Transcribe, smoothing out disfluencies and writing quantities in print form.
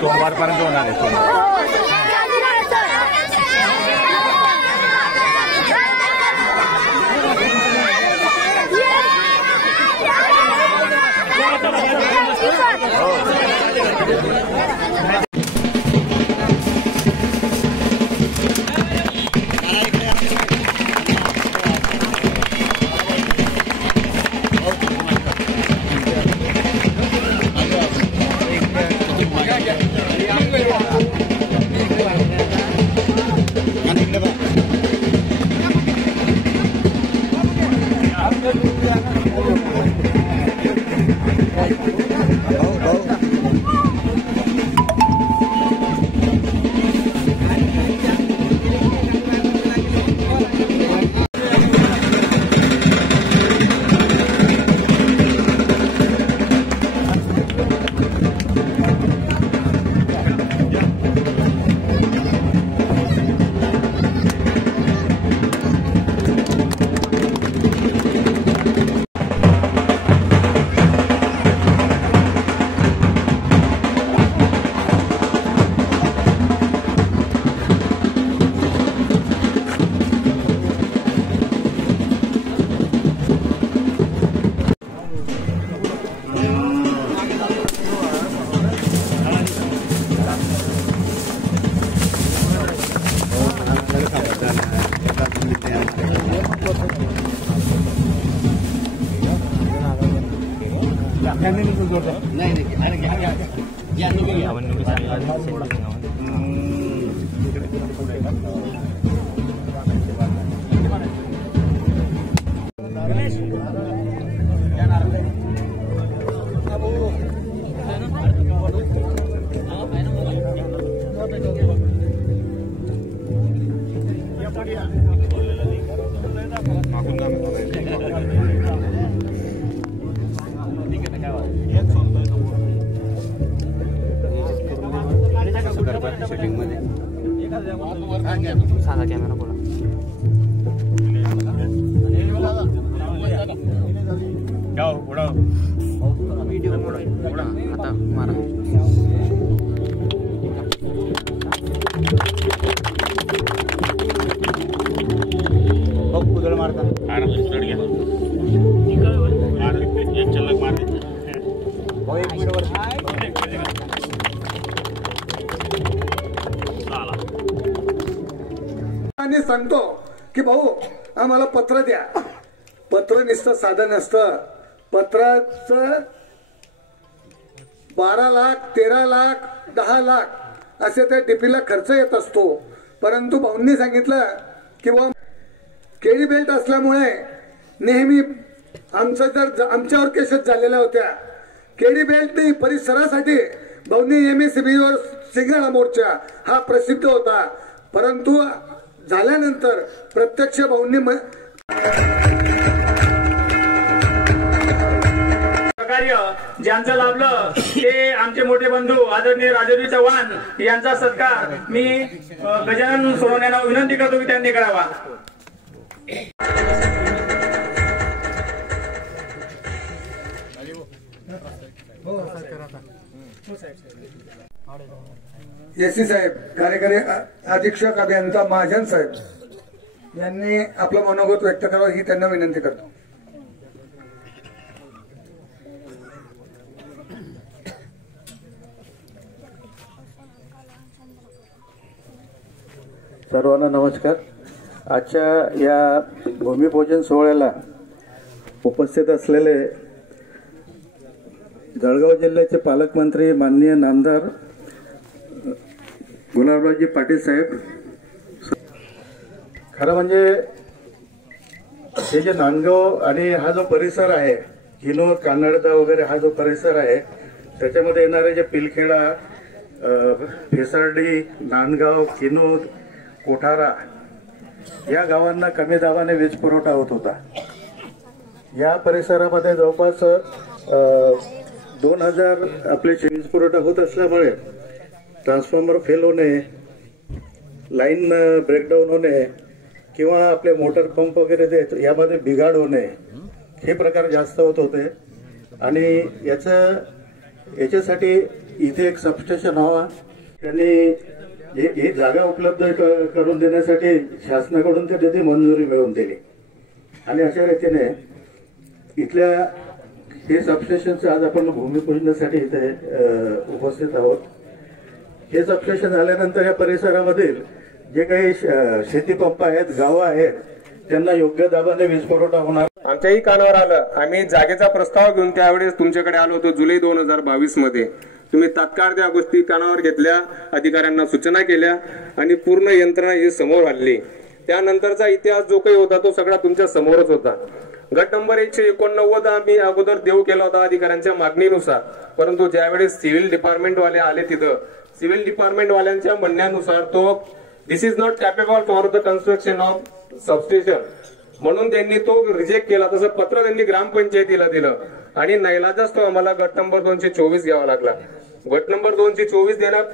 सोमवारपर्यंत होणार आहे. साधा कॅमेरा बोला व्हिडिओ आता मारा उधळ मारता आणि सांगतो की भाऊ आम्हाला पत्र द्या. पत्र नुसतं साधं नसतं. पत्राचं 12 लाख 13 लाख 10 लाख असे त्या डीपीला खर्च येत असतो. परंतु भाऊंनी सांगितलं की बा केळी बेल्ट असल्यामुळे नेहमी आमच्यावर केसेस झालेल्या होत्या. केळी बेल्ट परिसरासाठी भाऊंनी MSCBवर सिंगाळा मोर्चा हा प्रसिद्ध होता. परंतु झाल्यानंतर प्रत्यक्ष भाऊंनी कार्य ज्यांचं लाभलं ते आमचे मोठे बंधू आदरणीय राजूजी चव्हाण यांचा सत्कार मी गजानन सोनवणे विनंती करतो की त्यांनी करावा. एसी साहेब कार्यकारी अधीक्षक अभियंता महाजन साहेब यांनी आपलं मनोगत व्यक्त करावं ही त्यांना विनंती करतो. सर्वांना नमस्कार. आजच्या या भूमिपूजन सोहळ्याला उपस्थित असलेले जळगाव जिल्ह्याचे पालकमंत्री माननीय नामदार गुलाबरावजी पाटील साहेब. खरं म्हणजे हे जे नांदगाव आणि हा जो परिसर आहे किनोद कानडदा वगैरे हा जो परिसर आहे त्याच्यामध्ये येणारे जे पिलखेडा फेसर्डी नांदगाव किनोद कोठारा या गावांना कमी दाबाने वीज पुरवठा होत होता. या परिसरामध्ये जवळपास 2000 आपले वीज पुरवठा होत असल्यामुळे ट्रान्सफॉर्मर फेल होणे लाईन ब्रेकडाऊन होणे किंवा आपले मोटर पंप वगैरे जे यामध्ये बिघाड होणे हे प्रकार जास्त होत होते आणि याच्यासाठी इथे एक सबस्टेशन हवा. त्यांनी ही जागा उपलब्ध करून देण्यासाठी शासनाकडून त्याची मंजुरी मिळवून दिली आणि अशा रीतीने इथल्या हे सबस्टेशनचं आज आपण भूमिपूजनासाठी इथे उपस्थित आहोत. हे सबस्टेशन झाल्यानंतर या परिसरामधील जे काही शेतीपंप आहेत, गावं आहेत, त्यांना योग्य दाबाने वीज पुरवठा होणार. आमच्याही कानावर आलं. आम्ही जागेचा प्रस्ताव घेऊन त्यावेळेस तुमच्याकडे आलो होतो जुलै 2022 मध्ये. तुम्ही तात्काळ त्या गोष्टी कानावर घेतल्या, अधिकाऱ्यांना सूचना केल्या आणि पूर्ण यंत्रणा ही समोर आणली. त्यानंतरचा इतिहास जो काही होता तो सगळा तुमच्या समोरच होता. गट नंबर 189 आम्ही अगोदर देऊ केला होता अधिकाऱ्यांच्या मागणीनुसार, परंतु ज्यावेळेस सिव्हिल डिपार्टमेंट वाले आले तिथं सिव्हिल डिपार्टमेंट वाल्यांच्या म्हणण्यानुसार तो this is not capable for the construction of substation म्हणून त्यांनी तो रिजेक्ट केला. तसं पत्र त्यांनी ग्रामपंचायतीला दिलं आणि नाईलाजाच तो आम्हाला गट नंबर 224 घ्यावा लागला. गट नंबर 224 देण्यात